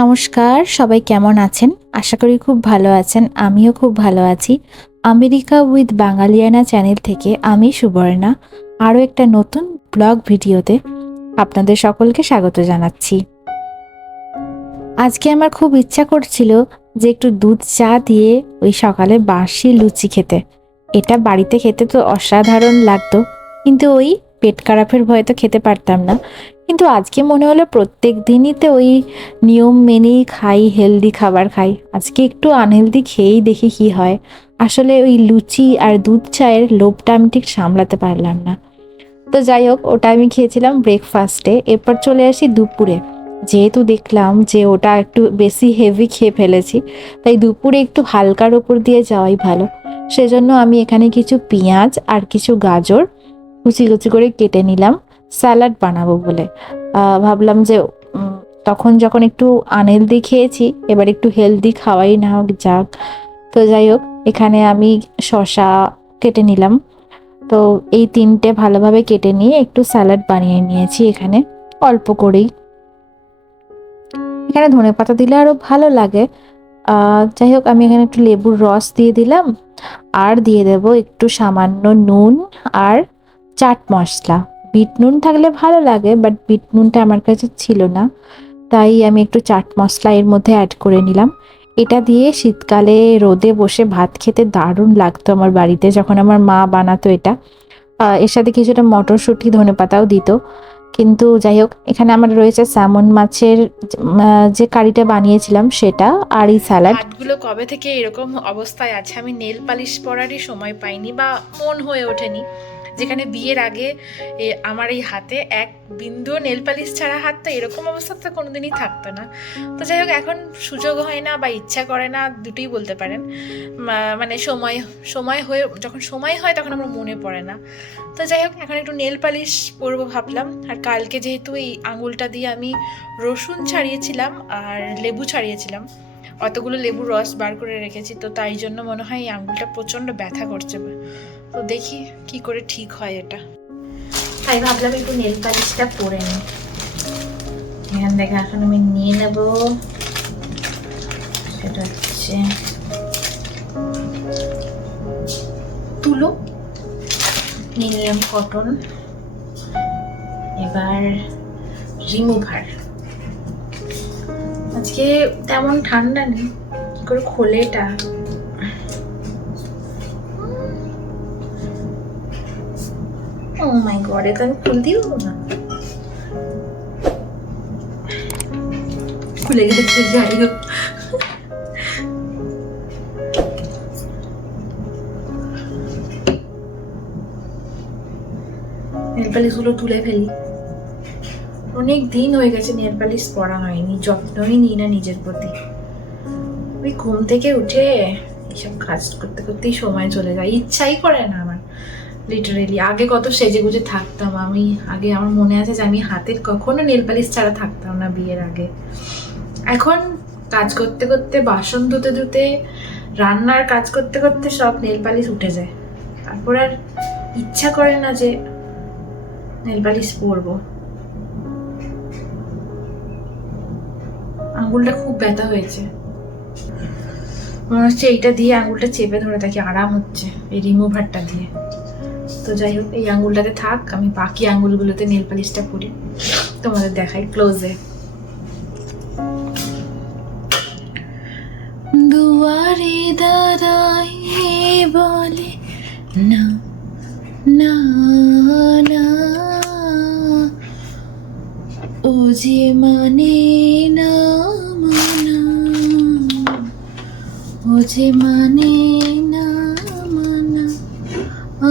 নমস্কার, সবাই কেমন আছেন? আশা করি খুব ভালো আছেন। আমিও খুব ভালো আছি। আমেরিকা উইথ বাঙালিয়ানা চ্যানেল থেকে আমি সুবর্ণা আরও একটা নতুন ব্লগ ভিডিওতে আপনাদের সকলকে স্বাগত জানাচ্ছি। আজকে আমার খুব ইচ্ছা করছিল যে একটু দুধ চা দিয়ে ওই সকালে বাসি লুচি খেতে। এটা বাড়িতে খেতে তো অসাধারণ লাগতো, কিন্তু ওই পেট খারাপের ভয়ে তো খেতে পারতাম না। কিন্তু আজকে মনে হলো প্রত্যেক দিনই তো ওই নিয়ম মেনেই খাই, হেলদি খাবার খাই, আজকে একটু আনহেলদি খেয়েই দেখি কি হয়। আসলে ওই লুচি আর দুধ চায়ের লোভটা আমি ঠিক সামলাতে পারলাম না। তো যাই হোক, ওটা আমি খেয়েছিলাম ব্রেকফাস্টে। এরপর চলে আসি দুপুরে। যেহেতু দেখলাম যে ওটা একটু বেশি হেভি খেয়ে ফেলেছি, তাই দুপুরে একটু হালকার ওপর দিয়ে যাওয়াই ভালো। সেজন্য আমি এখানে কিছু পেঁয়াজ আর কিছু গাজর কুচি কুচি করে কেটে নিলাম স্যালাড বানাবো বলে। ভাবলাম যে তখন যখন একটু আনহেলদি খেয়েছি, এবার একটু হেলদি খাওয়াই না হোক যাক। তো যাই হোক, এখানে আমি শসা কেটে নিলাম। তো এই তিনটে ভালোভাবে কেটে নিয়ে একটু স্যালাড বানিয়ে নিয়েছি এখানে অল্প করেই। এখানে ধনেপাতা দিলে আরো ভালো লাগে। যাই হোক, আমি এখানে একটু লেবুর রস দিয়ে দিলাম, আর দিয়ে দেব একটু সামান্য নুন আর চাট মশলা। বিট নুন থাকলে ভালো লাগে, বাট বিট নুনটা আমার কাছে ছিল না, তাই আমি একটু চাট মশলা এর মধ্যে অ্যাড করে নিলাম। এটা দিয়ে শীতকালে রোদে বসে ভাত খেতে দারুণ লাগতো আমার বাড়িতে, যখন আমার মা বানাতো এটা। এর সাথে কিছুটা মটরশুঁটি ধনেপাতাও দিত। কিন্তু যাই হোক, এখানে আমার রয়েছে স্যামন মাছের যে কারিটা বানিয়েছিলাম সেটা, আর এই স্যালাড। হাতগুলো কবে থেকে এরকম অবস্থায় আছে, আমি নেল পালিশ পরারই সময় পাইনি বা মন হয়ে ওঠেনি। যেখানে বিয়ের আগে আমার এই হাতে এক বিন্দু নেল পালিশ ছাড়া হাতটা এরকম অবস্থাতে কোনোদিনই থাকতো না। তো যাই হোক, এখন সুযোগ হয় না বা ইচ্ছা করে না, দুটোই বলতে পারেন। মানে সময় সময় হয়ে যখন সময় হয় তখন আমার মনে পড়ে না। তো যাই হোক, এখন একটু নেল পালিশ পরবো ভাবলাম। আর কালকে যেহেতু এই আঙুলটা দিয়ে আমি রসুন ছাড়িয়েছিলাম আর লেবু ছাড়িয়েছিলাম, অতগুলো লেবুর রস বার করে রেখেছি, তো তাই জন্য মনে হয় এই আঙুলটা প্রচণ্ড ব্যথা করছে। তো দেখি কি করে ঠিক হয় এটা। তাই ভাবলাম একটু নেল পালিশটা পরে নিই। এখান থেকে এখন আমি নিয়ে নেব, সেটা হচ্ছে তুলো। নিয়ে নিলাম কটন। এবার রিমুভার। আজকে তেমন ঠান্ডা নেই, কি করে খোলে এটা। ও মাই গড, এটা আমি খুলতেই পারবো না। খুলে গেছে, যাই হোক। নেল পালিশগুলো তুলে ফেলি। অনেক দিন হয়ে গেছে নেল পালিশ পরা হয়নি, যত্নই নিই না নিজের প্রতি। ওই ঘুম থেকে উঠে এইসব কাজ করতে করতেই সময় চলে যায়, ইচ্ছাই করে না আমার লিটারেলি। আগে কত সেজে গুজে থাকতাম আমি, আগে আমার মনে আছে যে আমি হাতের কখনো নেল পালিশ ছাড়া থাকতাম না বিয়ের আগে। এখন কাজ করতে করতে, বাসন ধুতে ধুতে, রান্নার কাজ করতে করতে সব নেল পালিশ উঠে যায়। তারপর আর ইচ্ছা করে না যে নেল পালিশ পরবো। আঙুলটা খুব ব্যথা হয়েছে, মনে হচ্ছে এইটা দিয়ে আঙুলটা চেপে ধরে থাকি, আরাম হচ্ছে এই রিমুভারটা দিয়ে। তো যাই হোক, এই আঙুলটাতে থাক, আমি বাকি আঙুলগুলোতে নেল পালিশটা করি, তোমাদের দেখাই ক্লোজে। দুয়ারে দাঁড়াই বলে না না না, ও যে মানে না মানা, ও যে মানে না মানা,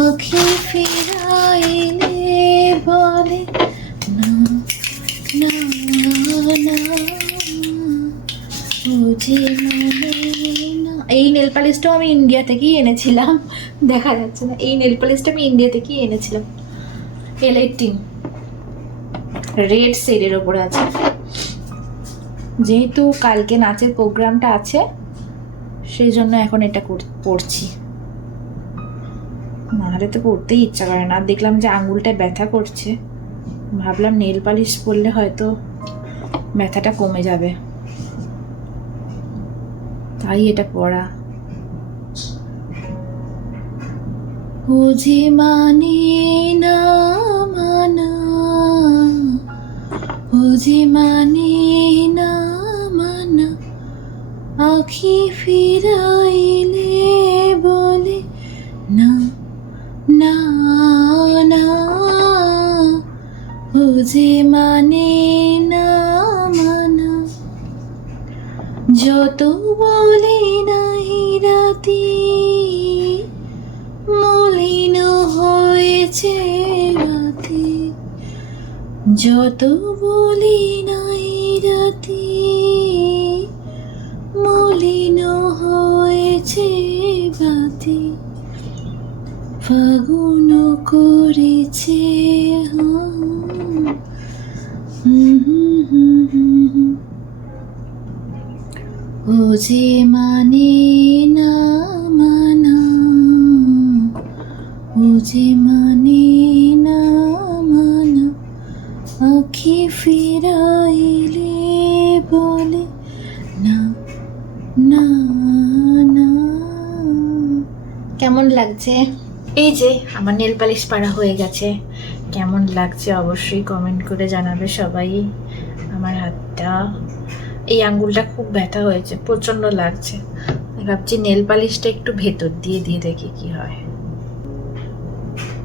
আঁখি ফিরাইলে বলে না না না, ও যে মানে না। এই নেল পালিশটাও আমি ইন্ডিয়া থেকেই এনেছিলাম, দেখা যাচ্ছে না। এই নেল পালিশটা আমি ইন্ডিয়া থেকেই এনেছিলাম, L18 রেড শেডের ওপরে আছে। যেহেতু কালকে নাচের প্রোগ্রামটা আছে, সেই জন্য এখন এটা পড়ছি, নাহলে তো পড়তেই ইচ্ছা করে না। দেখলাম যে আঙুলটা ব্যথা করছে, ভাবলাম নেল পালিশ পরলে হয়তো ব্যথাটা কমে যাবে। তাই এটা পড়া। ও যে মানে না মানা, ও যে মানে না মানা, আখি ফিরাইলে বলে না না না, ও যে মানে না মানা, যত বলি নাহি রাতি মলিন হয়েছে রাতি, যত বলি নাই রাতি মলিন হয়েছে বাতি, ফাগুন করেছে ও যে মানে না মানা, ও যে মানে না মানা, আখি ফিরাইলে বলে না না না। কেমন লাগছে? এই যে আমার নেল পালিশ পাড়া হয়ে গেছে। কেমন লাগছে অবশ্যই কমেন্ট করে জানাবে সবাই। আমার হাতটা, এই আঙ্গুলটা খুব ব্যথা হয়েছে, প্রচন্ড লাগছে। ভাবছি নেল পালিশটা একটু ভেতর দিয়ে দিয়ে দেখি কি হয়,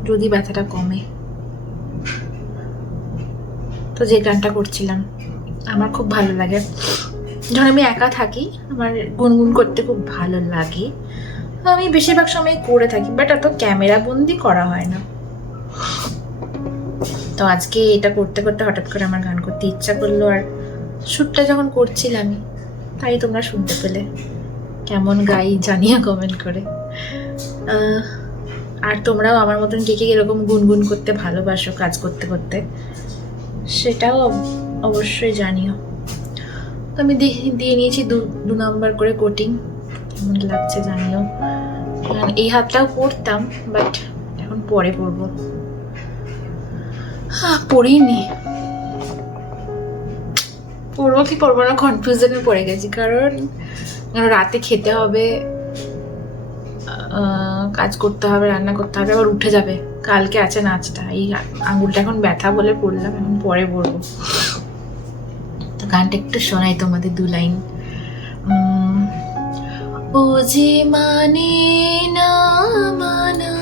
যদি ব্যথাটা কমে। তো যে গানটা করছিলাম, আমার খুব ভালো লাগে যখন আমি একা থাকি, আমার গুনগুন করতে খুব ভালো লাগে। আমি বেশিরভাগ সময় করে থাকি, বাট এত ক্যামেরা বন্দি করা হয় না। তো আজকে এটা করতে করতে হঠাৎ করে আমার গান করতে ইচ্ছা করলো, আর শ্যুটটা যখন করছিলামই তাই তোমরা শুনতে পেলে। কেমন গাই জানিয়ে কমেন্ট করে। আর তোমরাও আমার মতন কে কে এরকম গুনগুন করতে ভালোবাসো কাজ করতে করতে, সেটাও অবশ্যই জানিও। তো আমি দিয়ে নিয়েছি 2 নম্বর করে কোটিং। কেমন লাগছে জানিও। এই হাতটাও পরতাম, বাট এখন পরে পরবো। পরিনি, পরবো কি পরবো না কনফিউশনে পড়ে গেছি। কারণ রাতে খেতে হবে, কাজ করতে হবে, রান্না করতে হবে, আবার উঠে যাবে, কালকে আছে নাচটা। এই আঙুলটা এখন ব্যথা বলে পড়লাম, এখন পরে পড়বো। তো গানটা একটু শোনাই তোমাদের 2 লাইন। ও যে মানে না মানা,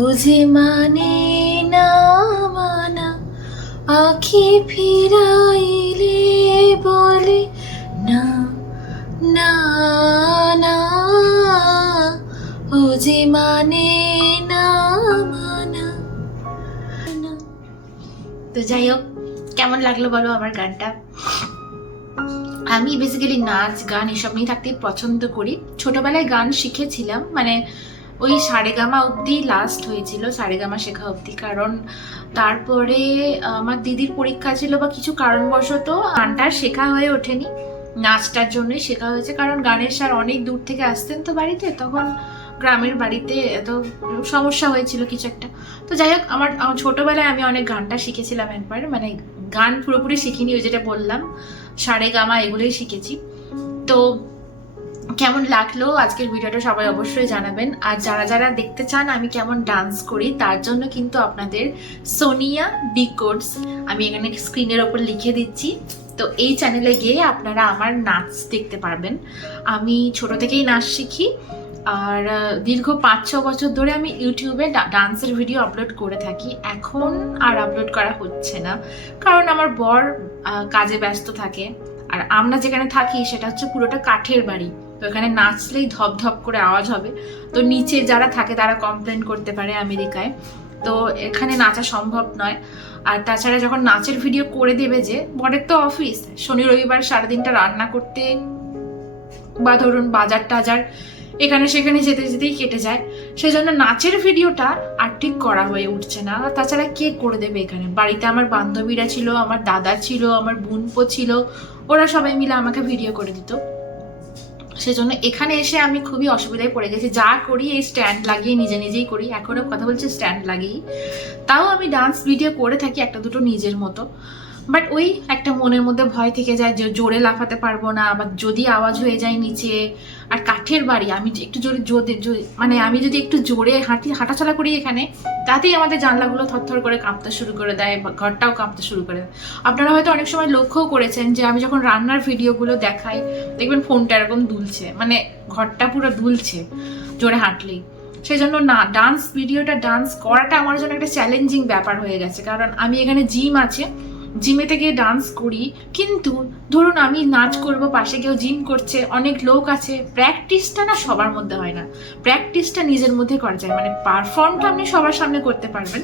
ও যে মানে না মানা, আখি ফিরাইলে বলে না না না, ও যে মানে না মানা। তো যাই হোক, কেমন লাগলো বলো আমার গানটা? আমি বেসিক্যালি নাচ গান এসব নিয়ে থাকতে পছন্দ করি। ছোটবেলায় গান শিখেছিলাম, মানে ওই সারেগামা অবধি লাস্ট হয়েছিল, সারেগামা শেখা অবধি। কারণ তারপরে আমার দিদির পরীক্ষা ছিল বা কিছু কারণবশত গানটা শেখা হয়ে ওঠেনি। নাচটার জন্যই শেখা হয়েছে, কারণ গানের স্যার অনেক দূর থেকে আসতেন তো বাড়িতে, তখন গ্রামের বাড়িতে এত সমস্যা হয়েছিল কিছু একটা। তো যাই হোক, আমার ছোটবেলায় আমি অনেক গানটা শিখেছিলাম একবার, মানে গান পুরোপুরি শিখিনি, ওই যেটা বললাম সারেগামা এগুলোই শিখেছি। তো কেমন লাগলো আজকের ভিডিওটা সবাই অবশ্যই জানাবেন। আর যারা যারা দেখতে চান আমি কেমন ডান্স করি, তার জন্য কিন্তু আপনাদের সোনিয়া ডিকোডস আমি এখানে স্ক্রিনের ওপর লিখে দিচ্ছি। তো এই চ্যানেলে গিয়ে আপনারা আমার নাচ দেখতে পারবেন। আমি ছোট থেকেই নাচ শিখি, আর দীর্ঘ 5-6 বছর ধরে আমি ইউটিউবে ডান্সের ভিডিও আপলোড করে থাকি। এখন আর আপলোড করা হচ্ছে না, কারণ আমার বর কাজে ব্যস্ত থাকে। আর আমরা যেখানে থাকি সেটা হচ্ছে পুরোটা কাঠের বাড়ি, তো এখানে নাচলেই ধপ ধপ করে আওয়াজ হবে। তো নিচে যারা থাকে তারা কমপ্লেন করতে পারে আমেরিকায়, তো এখানে নাচা সম্ভব নয়। আর তাছাড়া যখন নাচের ভিডিও করে দেবে, যে বরের তো অফিস, শনি রবিবার সারাদিনটা রান্না করতে বা ধরুন বাজার টাজার এখানে সেখানে যেতে যেতেই কেটে যায়, সেজন্য নাচের ভিডিওটা আর ঠিক করা হয়ে উঠছে না। তাছাড়া কে করে দেবে এখানে? বাড়িতে আমার বান্ধবীরা ছিল, আমার দাদা ছিল, আমার বোনপো ছিল, ওরা সবাই মিলে আমাকে ভিডিও করে দিত। সেজন্য এখানে এসে আমি খুবই অসুবিধায় পড়ে গেছি। যা করি এই স্ট্যান্ড লাগিয়ে নিজে নিজেই করি, এখনও কথা বলছি স্ট্যান্ড লাগিয়েই। তাও আমি ডান্স ভিডিও করে থাকি একটা দুটো নিজের মতো। বাট ওই একটা মনের মধ্যে ভয় থেকে যায় যে জোরে লাফাতে পারবো না, বা যদি আওয়াজ হয়ে যায় নিচে। আর কাঠের বাড়ি, আমি একটু মানে আমি যদি একটু জোরে হাঁটাচলা করি এখানে, তাতেই আমাদের জানলাগুলো থরথর করে কাঁপতে শুরু করে দেয়, বা ঘরটাও কাঁপতে শুরু করে দেয়। আপনারা হয়তো অনেক সময় লক্ষ্যও করেছেন যে আমি যখন রান্নার ভিডিওগুলো দেখাই, দেখবেন ফোনটা এরকম দুলছে, মানে ঘরটা পুরো দুলছে জোরে হাঁটলেই। সেই জন্য না, ডান্স করাটা আমার জন্য একটা চ্যালেঞ্জিং ব্যাপার হয়ে গেছে। কারণ আমি এখানে জিম আছে, জিমেতে গিয়ে ডান্স করি, কিন্তু ধরুন আমি নাচ করব, পাশে কেউ জিম করছে, অনেক লোক আছে, প্র্যাকটিসটা না সবার মধ্যে হয় না। প্র্যাকটিসটা নিজের মধ্যে করা যায়, মানে পারফর্মটা আপনি সবার সামনে করতে পারবেন,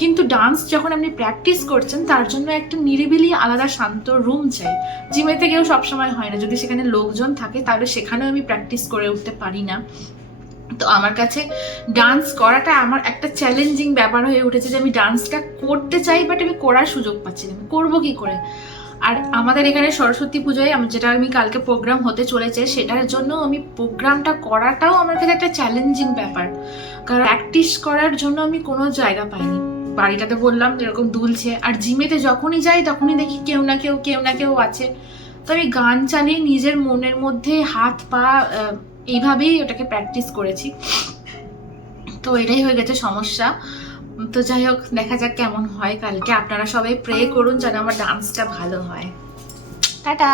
কিন্তু ডান্স যখন আপনি প্র্যাকটিস করছেন তার জন্য একটা নিরিবিলি আলাদা শান্ত রুম চাই। জিমেতে গিয়েও সবসময় হয় না, যদি সেখানে লোকজন থাকে তাহলে সেখানেও আমি প্র্যাকটিস করে উঠতে পারি না। তো আমার কাছে ডান্স করাটা আমার একটা চ্যালেঞ্জিং ব্যাপার হয়ে উঠেছে, যে আমি ডান্সটা করতে চাই বাট আমি করার সুযোগ পাচ্ছি না, আমি করবো কি করে। আর আমাদের এখানে সরস্বতী পুজোয় যেটা আমি কালকে প্রোগ্রাম হতে চলেছে, সেটার জন্য আমি প্রোগ্রামটা করাটাও আমার কাছে একটা চ্যালেঞ্জিং ব্যাপার, কারণ প্র্যাকটিস করার জন্য আমি কোনো জায়গা পাইনি। বাড়িটাতে বললাম এরকম দুলছে, আর জিমেতে যখনই যাই তখনই দেখি কেউ না কেউ আছে। তো আমি গান চালিয়ে নিজের মনের মধ্যে হাত পা এইভাবেই ওটাকে প্র্যাকটিস করেছি। তো এটাই হয়ে গেছে সমস্যা। তো যাই হোক, দেখা যাক কেমন হয় কালকে। আপনারা সবাই প্রে করুন যেন আমার ডান্সটা ভালো হয়। টাটা।